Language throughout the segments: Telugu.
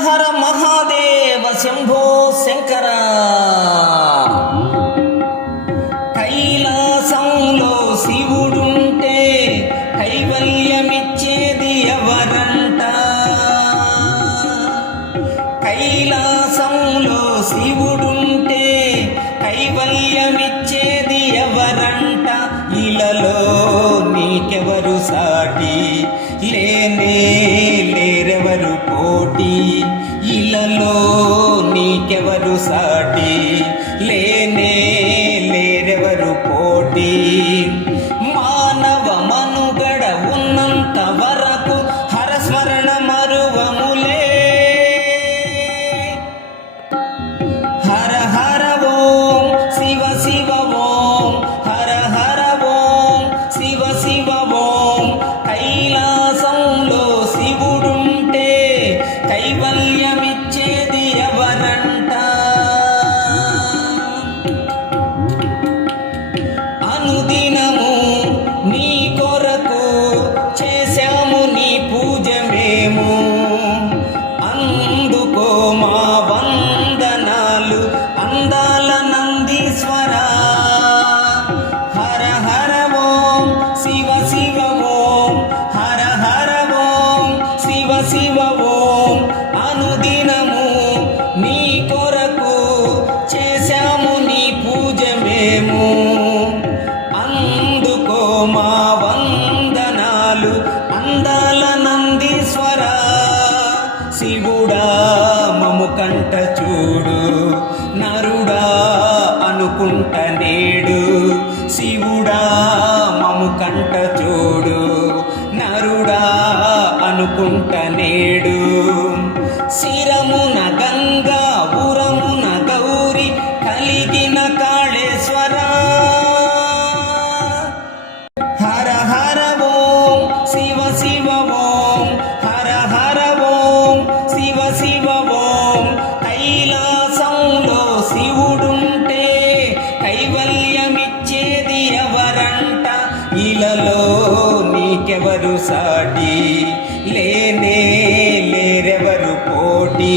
హర మహాదేవ శంభో శంకర. కైలాసంలో శివుడుంటే కైవల్యమిచ్చేది ఎవరంట? కైలాసంలో శివుడుంటే కైవల్యమిచ్చేది ఎవరంట? ఇలలో నీకెవరు సాటి? లేనే లే Rosa. See the లేరెవరు సాటి లేనే లేరెవరు పోటీ?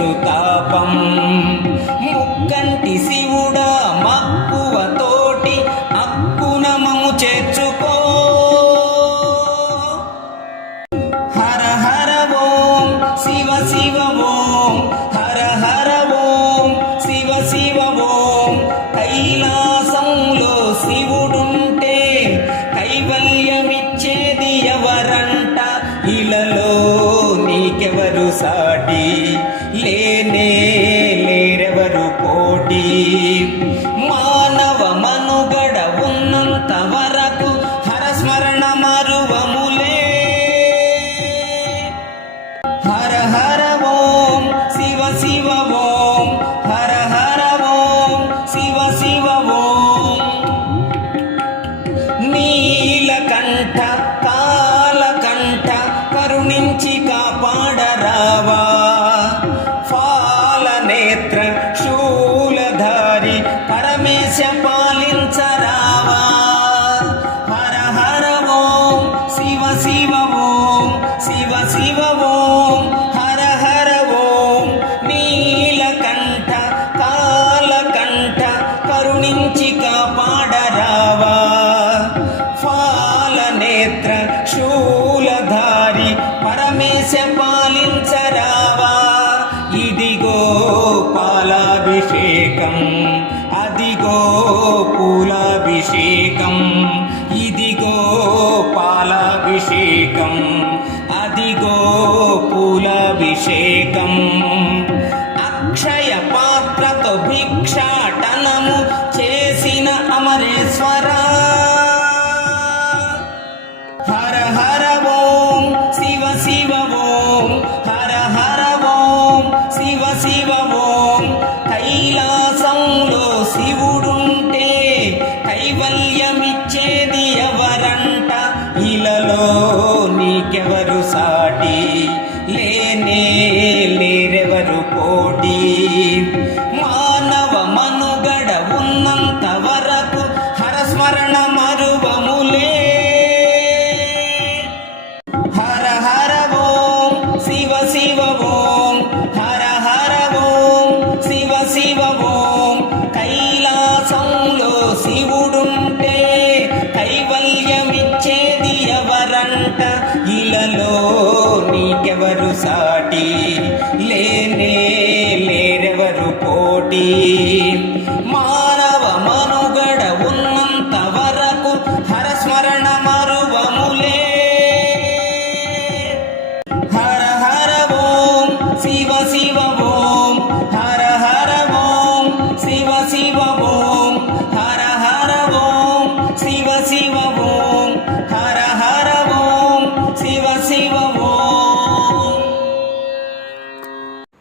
తాపం. ఉన్నది మానవ మనుగడ ఉన్నంత వరకు హరస్మరణ మరువములే. హర హర ఓం శివ శివ ఓం పూలాభిషేకం ఇదిగో పాలాభిషేకం. అదిగో పూలాభిషేకం. నీకెవరు సాటి? లేనే లేరెవరు పోటీ? మానవ మనుగడ ఉన్నంత వరకు హరస్మరణ మరువములే. హర హర ఓం శివ శివ ఓం. హర హర ఓం శివ శివ ఓం. కైలాసంలో శివుడు లేరెవరు